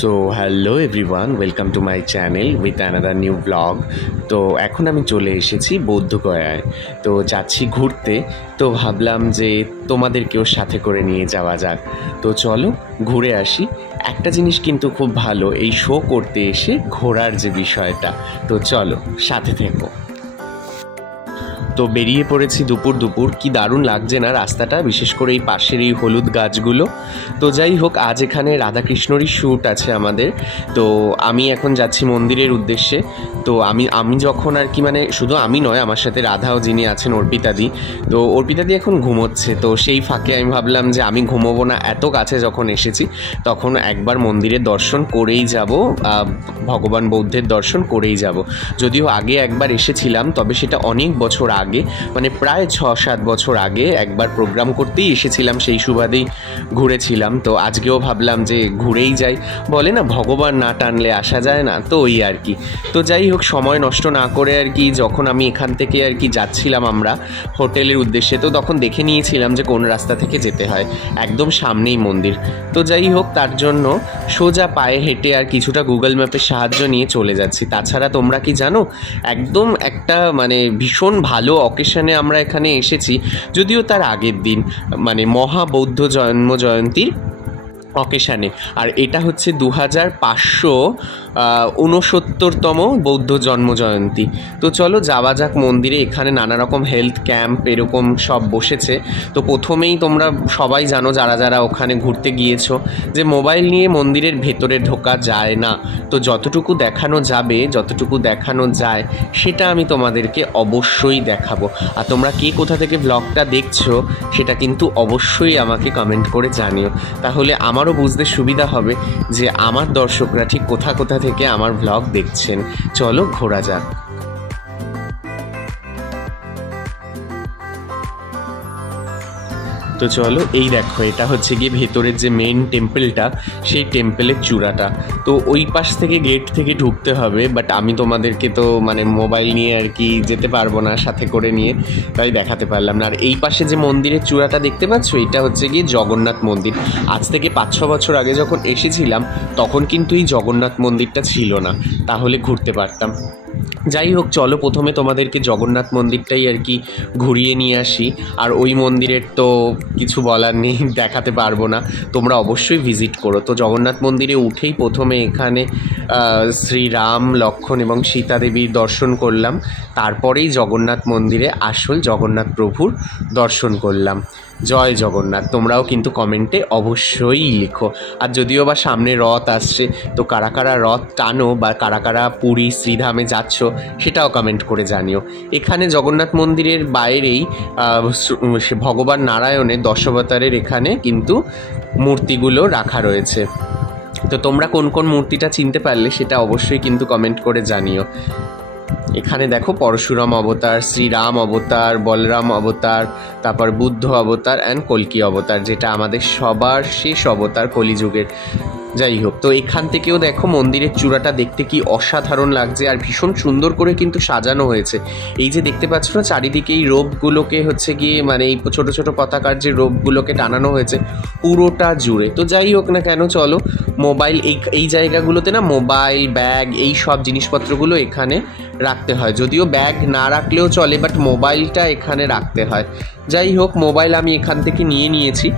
So hello everyone, welcome to my channel with another new blog. তো এখন আমি চলে এসেছি বৌদ্ধগয়ায়। তো যাচ্ছি ঘুরতে, তো ভাবলাম যে তোমাদেরকেও সাথে করে নিয়ে যাওয়া যাক। তো চলো ঘুরে আসি। একটা জিনিস কিন্তু খুব ভালো, এই শো করতে এসে ঘোরার যে বিষয়টা। তো চলো সাথে থেকো। তো বেরিয়ে পড়েছি দুপুর, কি দারুণ লাগছে না রাস্তাটা, বিশেষ করে এই পাশের এই হলুদ গাছগুলো। তো যাই হোক, আজ এখানে রাধাকৃষ্ণরই শ্যুট আছে আমাদের। তো আমি এখন যাচ্ছি মন্দিরের উদ্দেশ্যে। তো আমি যখন আর কি, মানে শুধু আমি নয়, আমার সাথে রাধাও যিনি আছেন, অর্পিতাদি। তো অর্পিতাদি এখন ঘুমোচ্ছে। তো সেই ফাঁকে আমি ভাবলাম যে আমি ঘুমোবো না, এত কাছে যখন এসেছি তখন একবার মন্দিরের দর্শন করেই যাব, ভগবান বৌদ্ধের দর্শন করেই যাব। যদিও আগে একবার এসেছিলাম, তবে সেটা অনেক বছর আগে, মানে প্রায় 6-7 বছর আগে একবার প্রোগ্রাম করতেই এসেছিলাম, সেই সুবাদেই ঘুরেছিলাম। তো আজকেও ভাবলাম যে ঘুরেই যাই, বলে না ভগবান না টানলে আসা যায় না, তো ওই আর কি। তো যাই হোক, সময় নষ্ট না করে আর কি, যখন আমি এখান থেকে আর কি যাচ্ছিলাম আমরা হোটেলের উদ্দেশ্যে, তো তখন দেখে নিয়েছিলাম যে কোন রাস্তা থেকে যেতে হয়, একদম সামনেই মন্দির। তো যাই হোক, তার জন্য সোজা পায়ে হেঁটে আর কিছুটা গুগল ম্যাপের সাহায্য নিয়ে চলে যাচ্ছি। তাছাড়া তোমরা কি জানো, একদম একটা মানে ভীষণ ভালো অকেশনে আমরা এখানে এসেছি, যদিও তার আগের দিন, মানে মহাবৌদ্ধ জন্ম জয়ন্তীর অকেশানে। আর এটা হচ্ছে 2569তম বৌদ্ধ জন্মজয়ন্তী। তো চলো যাওয়া যাক মন্দিরে। এখানে নানা রকম হেলথ ক্যাম্প এরকম সব বসেছে। তো প্রথমেই তোমরা সবাই জানো, যারা যারা ওখানে ঘুরতে গিয়েছো, যে মোবাইল নিয়ে মন্দিরের ভেতরে ঢোকা যায় না। তো যতটুকু দেখানো যাবে, যতটুকু দেখানো যায়, সেটা আমি তোমাদেরকে অবশ্যই দেখাবো। আর তোমরা কে কোথা থেকে ব্লগটা দেখছো সেটা কিন্তু অবশ্যই আমাকে কমেন্ট করে জানিও, তাহলে আমারও বুঝতে সুবিধা হবে যে আমার দর্শকরা ঠিক কোথা কোথা থেকে আমার ব্লগ দেখছেন। চলো ঘোরা যাক। তো চলো, এই দেখো, এটা হচ্ছে গিয়ে ভেতরের যে মেন টেম্পলটা, সেই টেম্পলের চূড়াটা। তো ওই পাশ থেকে গেট থেকে ঢুকতে হবে, বাট আমি তোমাদেরকে তো মানে মোবাইল নিয়ে আর কি যেতে পারবো না সাথে করে নিয়ে, তাই দেখাতে পারলাম না। আর এই পাশে যে মন্দিরের চূড়াটা দেখতে পাচ্ছ, এটা হচ্ছে গিয়ে জগন্নাথ মন্দির। আজ থেকে 5-6 বছর আগে যখন এসেছিলাম, তখন কিন্তু এই জগন্নাথ মন্দিরটা ছিল না, তাহলে ঘুরতে পারতাম। যাই হোক, চলো প্রথমে তোমাদেরকে জগন্নাথ মন্দিরটাই আর কি ঘুরিয়ে নিয়ে আসি। আর ওই মন্দিরের তো কিছু বলার নেই, দেখাতে পারবো না, তোমরা অবশ্যই ভিজিট করো। তো জগন্নাথ মন্দিরে উঠেই প্রথমে এখানে শ্রীরাম, লক্ষ্মণ এবং সীতা দেবীর দর্শন করলাম। তারপরেই জগন্নাথ মন্দিরে আসল জগন্নাথ প্রভুর দর্শন করলাম। জয় জগন্নাথ। তোমরাও কিন্তু কমেন্টে অবশ্যই লিখো। আর যদিও বা সামনে রথ আসছে, তো কারা কারা রথ টানো বা কারা কারা পুরী শ্রীধামে যাচ্ছ, সেটাও কমেন্ট করে জানিও। এখানে জগন্নাথ মন্দিরের বাইরেই ভগবান নারায়ণের দশাবতারের এখানে কিন্তু মূর্তিগুলো রাখা রয়েছে। তো তোমরা কোন কোন মূর্তিটা চিনতে পারলে সেটা অবশ্যই কিন্তু কমেন্ট করে জানিও। এখানে দেখো, পরশুরাম অবতার, শ্রীরাম অবতার, বলরাম অবতার, তারপর বুদ্ধ অবতার অ্যান্ড কল্কি অবতার, যেটা আমাদের সবার শেষ অবতার কলিযুগের। যাই হোক, তো এখান থেকেও দেখো মন্দিরের চূড়াটা দেখতে কি অসাধারণ লাগছে, আর ভীষণ সুন্দর করে কিন্তু সাজানো হয়েছে। এই যে দেখতে পাচ্ছ না, চারিদিকে এই রোপগুলোকে হচ্ছে গিয়ে, মানে এই ছোটো ছোটো পতাকার যে রোপগুলোকে টানানো হয়েছে পুরোটা জুড়ে। তো যাই হোক না কেন, চলো মোবাইল এই জায়গাগুলোতে না মোবাইল, ব্যাগ, এই সব জিনিসপত্রগুলো এখানে রাখতে হয়। যদিও ব্যাগ না রাখলেও চলে, বাট মোবাইলটা এখানে রাখতে হয়। যাই হোক, মোবাইল আমি এখান থেকে নিয়ে নিয়েছি।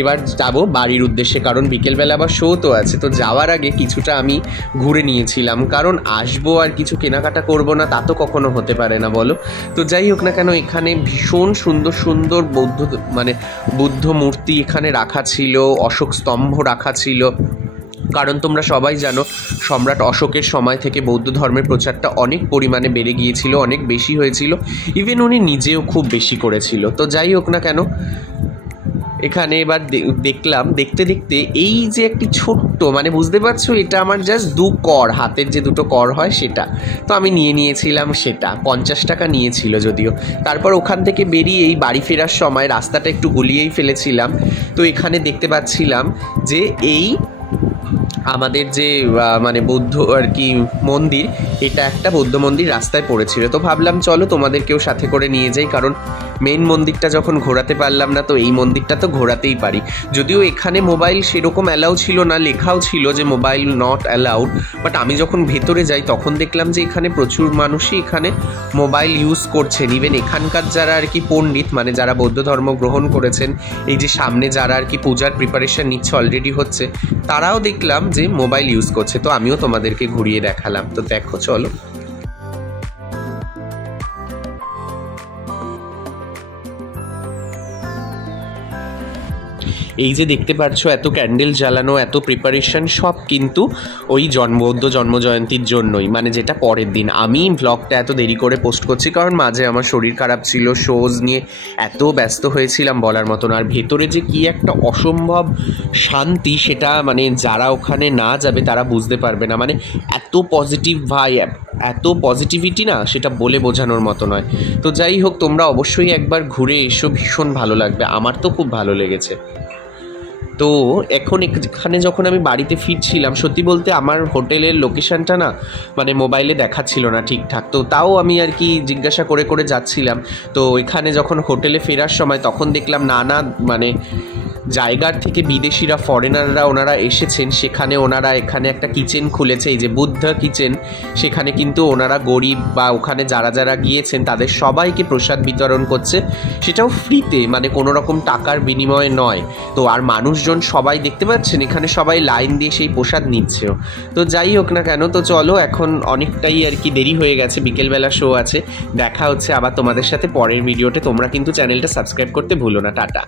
এবার যাব বাড়ির উদ্দেশ্যে, কারণ বিকেলবেলা আবার শো তো আছে। তো যাওয়ার আগে কিছুটা আমি ঘুরে নিয়েছিলাম, কারণ আসবো আর কিছু কেনাকাটা করব না, তা তো কখনো হতে পারে না বলো। তো যাই হোক না কেন, এখানে ভীষণ সুন্দর সুন্দর বুদ্ধ মূর্তি এখানে রাখা ছিল, অশোক স্তম্ভ রাখা ছিল। কারণ তোমরা সবাই জানো, সম্রাট অশোকের সময় থেকে বৌদ্ধ ধর্মের প্রচারটা অনেক পরিমাণে বেড়ে গিয়েছিল, অনেক বেশি হয়েছিল, ইভেন উনি নিজেও খুব বেশি করেছিল। তো যাই হোক না কেন, এখানে এবার দেখলাম, দেখতে দেখতে এই যে একটি ছোট্ট, মানে বুঝতে পারছো, এটা আমার জাস্ট 2 কর, হাতের যে 2টো কর হয় সেটা। তো আমি নিয়ে নিয়েছিলাম সেটা, 50 টাকা নিয়েছিল যদিও। তারপর ওখান থেকে বেরিয়ে এই বাড়ি ফেরার সময় রাস্তাটা একটু গুলিয়েই ফেলেছিলাম। তো এখানে দেখতে পাচ্ছিলাম যে এই আমাদের যে মানে বৌদ্ধ আর কি মন্দির, এটা একটা বৌদ্ধ মন্দির রাস্তায় পড়েছিল। তো ভাবলাম চলো তোমাদেরকেও সাথে করে নিয়ে যাই, কারণ মেন মন্দিরটা যখন ঘোরাতে পারলাম না তো এই মন্দিরটা তো ঘোরাতেই পারি। যদিও এখানে মোবাইল সেরকম অ্যালাউ ছিল না, লেখাও ছিল যে মোবাইল নট অ্যালাউড, বাট আমি যখন ভেতরে যাই তখন দেখলাম যে এখানে প্রচুর মানুষই এখানে মোবাইল ইউজ করছেন। ইভেন এখানকার যারা আর কি পণ্ডিত, মানে যারা বৌদ্ধ ধর্ম গ্রহণ করেছেন, এই যে সামনে যারা আর কি পূজার প্রিপারেশন নিচ্ছে, অলরেডি হচ্ছে, তারাও দেখলাম যে মোবাইল ইউজ করছে। তো আমিও তোমাদেরকে ঘুরিয়ে দেখালাম। তো দেখো চলো। এই যে দেখতে পাচ্ছ এত ক্যান্ডেল জ্বালানো, এত প্রিপারেশন, সব কিন্তু ওই বৌদ্ধ জন্মজয়ন্তীর জন্যই, মানে যেটা পরের দিন। আমি ব্লগটা এত দেরি করে পোস্ট করছি কারণ মাঝে আমার শরীর খারাপ ছিল, শোজ নিয়ে এত ব্যস্ত হয়েছিলাম বলার মতন। আর ভেতরে যে কি একটা অসম্ভব শান্তি, সেটা মানে যারা ওখানে না যাবে তারা বুঝতে পারবে না। মানে এত পজিটিভ ভাইব, এত পজিটিভিটি না, সেটা বলে বোঝানোর মতো নয়। তো যাই হোক, তোমরা অবশ্যই একবার ঘুরে এসো, ভীষণ ভালো লাগবে। আমার তো খুব ভালো লেগেছে। তো এখন এখানে যখন আমি বাড়িতে ফিরছিলাম, সত্যি বলতে আমার হোটেলের লোকেশানটা না মানে মোবাইলে দেখাচ্ছিল না ঠিকঠাক। তো তাও আমি আর কি জিজ্ঞাসা করে করে যাচ্ছিলাম। তো এখানে যখন হোটেলে ফেরার সময় তখন দেখলাম নানা মানে জায়গার থেকে বিদেশিরা, ফরেনাররা ওনারা এসেছেন। সেখানে ওনারা এখানে একটা কিচেন খুলেছে, এই যে বুদ্ধ কিচেন, সেখানে কিন্তু ওনারা গরিব বা ওখানে যারা যারা গিয়েছেন তাদের সবাইকে প্রসাদ বিতরণ করছে, সেটাও ফ্রিতে, মানে কোনো রকম টাকার বিনিময়ে নয়। তো আর মানুষজন সবাই দেখতে পাচ্ছেন এখানে সবাই লাইন দিয়ে সেই প্রসাদ নিচ্ছেও। তো যাই হোক না কেন, তো চলো, এখন অনেকটাই আর কি দেরি হয়ে গেছে, বিকেলবেলা শো আছে। দেখা হচ্ছে আবার তোমাদের সাথে পরের ভিডিওতে। তোমরা কিন্তু চ্যানেলটা সাবস্ক্রাইব করতে ভুলো না। টাটা।